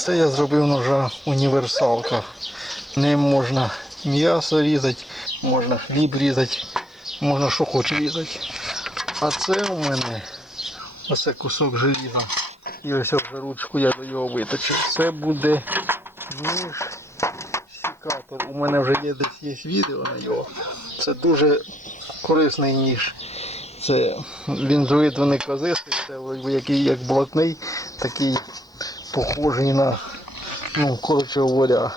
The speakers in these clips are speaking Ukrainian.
Це я зробив ножа універсалка. Ним можна м'ясо різати, можна хліб різати, можна що хоч різати. А це у мене оце кусок желіза. І ось вже ручку я до його виточив. Це буде ніж сікатор. У мене вже є десь є відео на його. Це дуже корисний ніж. Це він з виду не це який як блатний, такий похожий на, ну, коротше говоря,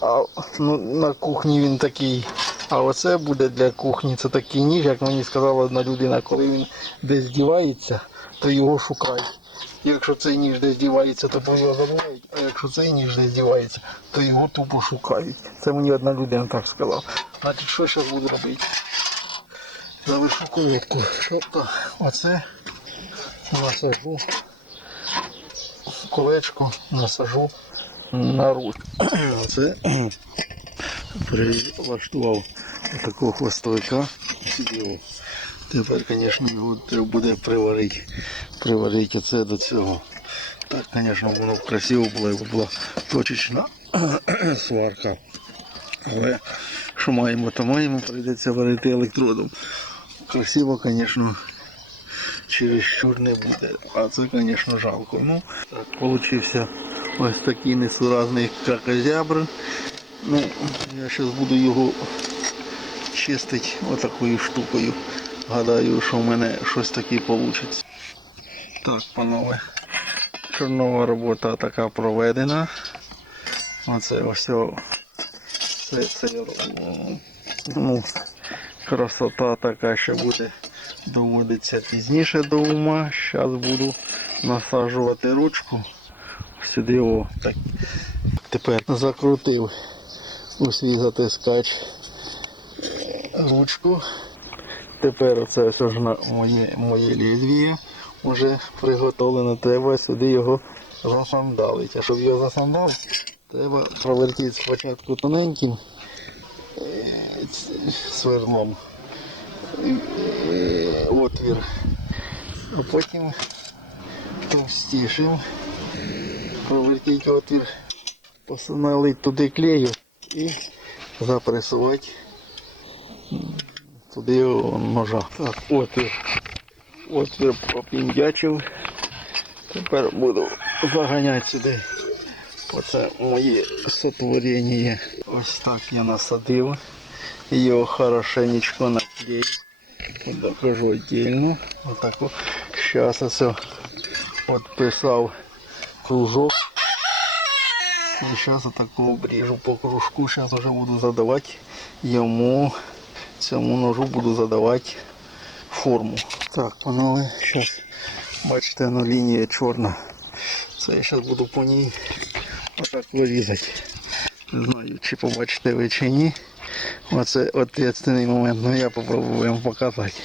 а, ну, на кухні він такий. А оце буде для кухні, це такий ніж, як мені сказала одна людина, коли він десь дівається, то його шукай. Якщо цей ніж десь дівається, то його забувають, а якщо цей ніж десь дівається, то його тупо шукають. Це мені одна людина так сказала. Значить, що зараз буду робити? Залишу коробку. Тобто оце насажу колечко, насажу на руль. Оце прилаштував такого хвостовика. Тепер, звісно, його треба буде приварити. Приварити оце до цього. Так, звісно, воно красиво було, якби була точечна сварка. Але що маємо, то маємо, прийдеться варити електродом. Красиво, звісно, чересчур не буде. А це, звісно, жалко. Ну, так, получився ось такий несуразний кракозябр. Ну, я зараз буду його чистити отакою штукою. Гадаю, що в мене щось таке вийде. Так, панове. Чорнова робота така проведена. Оце ось це, це ну, красота така, що буде доводиться пізніше до ума. Зараз буду насаджувати ручку. Сюди о, так. Тепер закрутив у свій затискач е, ручку. Тепер оце ось ж на моє, моє лезвіє вже приготовлено. Треба сюди його засандалити. А щоб його засандалити, треба провертіти спочатку тоненьким е, сверлом отвір, а потім товстішим провертіть отвір, посуналити туди клею і запресувати туди ножа. Так, отвір. Отвір попіндячив. Тепер буду заганяти сюди. Оце моє сотворення. Ось так я насадив. Його хорошенечко наклеїв. Покажу отдельно. Отаку. Зараз оце підписав кружок. І зараз отаку обріжу по кружку. Зараз вже буду задавати йому цьому ножу буду задавати форму. Так, панове, зараз бачите, ну, лінія чорна. Це я зараз буду по ній отак вирізати. Не знаю, чи побачите ви чи ні. Оце ответственний момент, ну я попробую вам показати.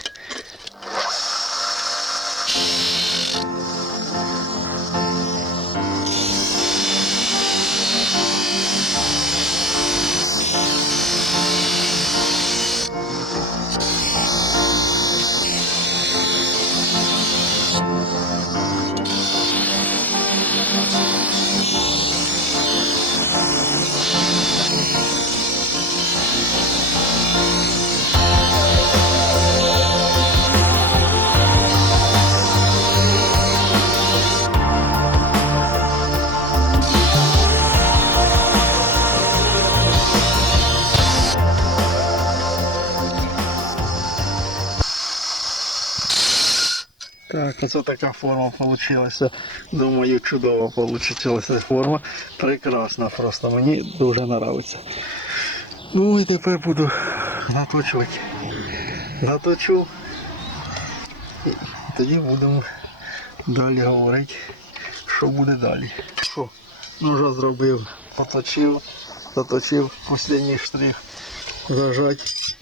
Так, оце така форма получилася. Думаю, чудова получилася форма. Прекрасна просто. Мені дуже подобається. Ну і тепер буду наточувати. Наточу. І тоді будемо далі говорити, що буде далі. Що? Ножа зробив, поточив, заточив, останній штрих зажать.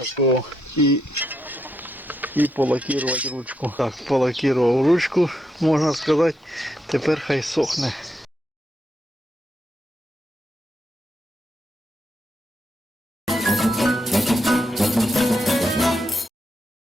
Отакого. І і полакірувати ручку. Так, полакірував ручку, можна сказати. Тепер хай сохне.